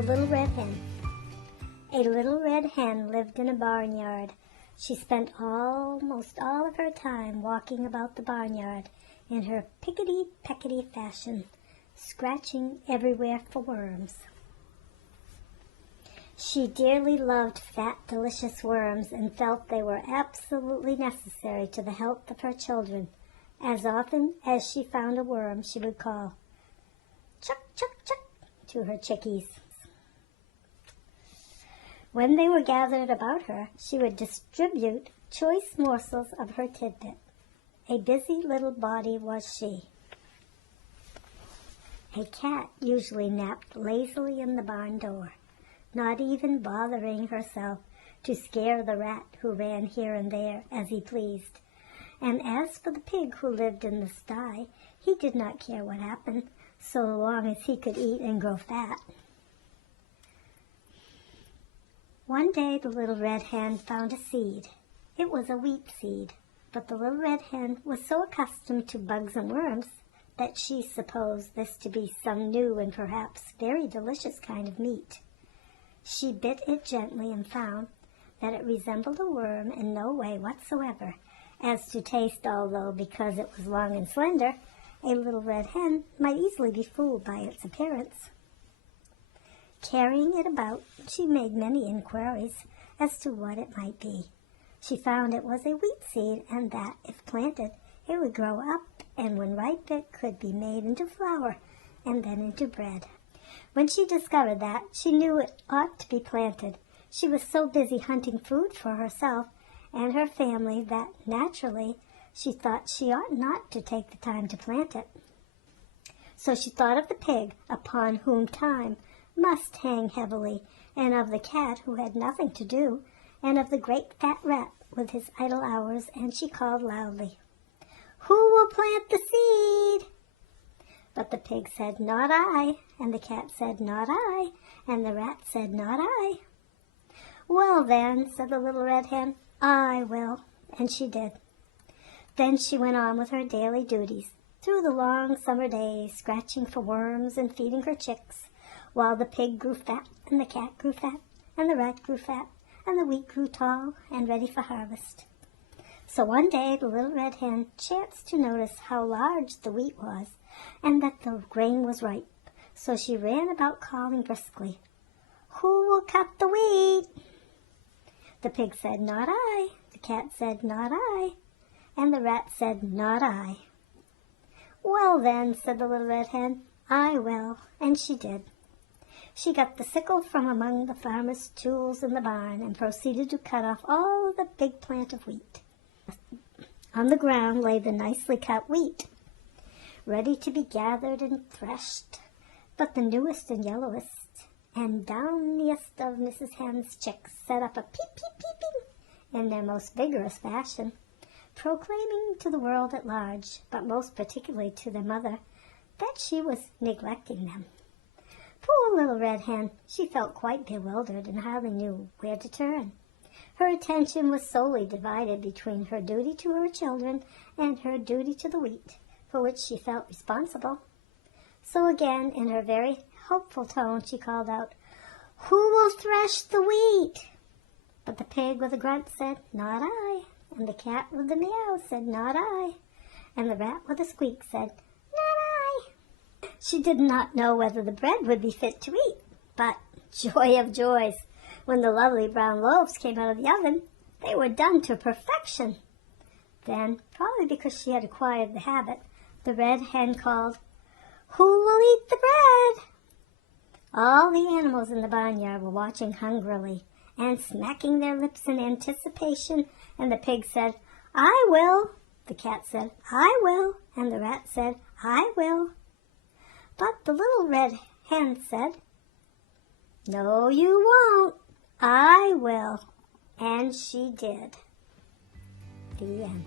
The Little Red Hen. A little red hen lived in a barnyard. She spent almost all of her time walking about the barnyard in her pickety-peckety fashion, scratching everywhere for worms. She dearly loved fat, delicious worms and felt they were absolutely necessary to the health of her children. As often as she found a worm, she would call, "Chuck, chuck, chuck," to her chickies. When they were gathered about her, she would distribute choice morsels of her tidbit. A busy little body was she. A cat usually napped lazily in the barn door, not even bothering herself to scare the rat who ran here and there as he pleased. And as for the pig who lived in the sty, he did not care what happened, so long as he could eat and grow fat. One day the little red hen found a seed. It was a wheat seed, but the little red hen was so accustomed to bugs and worms that she supposed this to be some new and perhaps very delicious kind of meat. She bit it gently and found that it resembled a worm in no way whatsoever as to taste, although because it was long and slender, a little red hen might easily be fooled by its appearance. Carrying it about, she made many inquiries as to what it might be. She found it was a wheat seed, and that, if planted, it would grow up, and when ripe it could be made into flour, and then into bread. When she discovered that, she knew it ought to be planted. She was so busy hunting food for herself and her family that, naturally, she thought she ought not to take the time to plant it. So she thought of the pig, upon whom time must hang heavily, and of the cat who had nothing to do, and of the great fat rat with his idle hours, and she called loudly, "Who will plant the seed?" But the pig said, "Not I," and the cat said, "Not I," and the rat said, "Not I." "Well then," said the little red hen, "I will," and she did. Then she went on with her daily duties through the long summer days, scratching for worms and feeding her chicks, while the pig grew fat, and the cat grew fat, and the rat grew fat, and the wheat grew tall and ready for harvest. So one day the little red hen chanced to notice how large the wheat was, and that the grain was ripe. So she ran about calling briskly, "Who will cut the wheat?" The pig said, "Not I." The cat said, "Not I." And the rat said, "Not I." "Well then," said the little red hen, "I will," and she did. She got the sickle from among the farmer's tools in the barn and proceeded to cut off all the big plant of wheat. On the ground lay the nicely cut wheat, ready to be gathered and threshed, but the newest and yellowest and downiest of Mrs. Hen's chicks set up a peep-peep-peeping in their most vigorous fashion, proclaiming to the world at large, but most particularly to their mother, that she was neglecting them. Poor little red hen, she felt quite bewildered and hardly knew where to turn. Her attention was solely divided between her duty to her children and her duty to the wheat, for which she felt responsible. So again, in her very hopeful tone, she called out, "Who will thresh the wheat?" But the pig with a grunt said, "Not I," and the cat with a meow said, "Not I," and the rat with a squeak said, "Not I." She did not know whether the bread would be fit to eat, but, joy of joys, when the lovely brown loaves came out of the oven, they were done to perfection. Then, probably because she had acquired the habit, the red hen called, "Who will eat the bread?" All the animals in the barnyard were watching hungrily and smacking their lips in anticipation, and the pig said, "I will." The cat said, "I will," and the rat said, "I will." But the little red hen said, "No, you won't. I will." And she did. The end.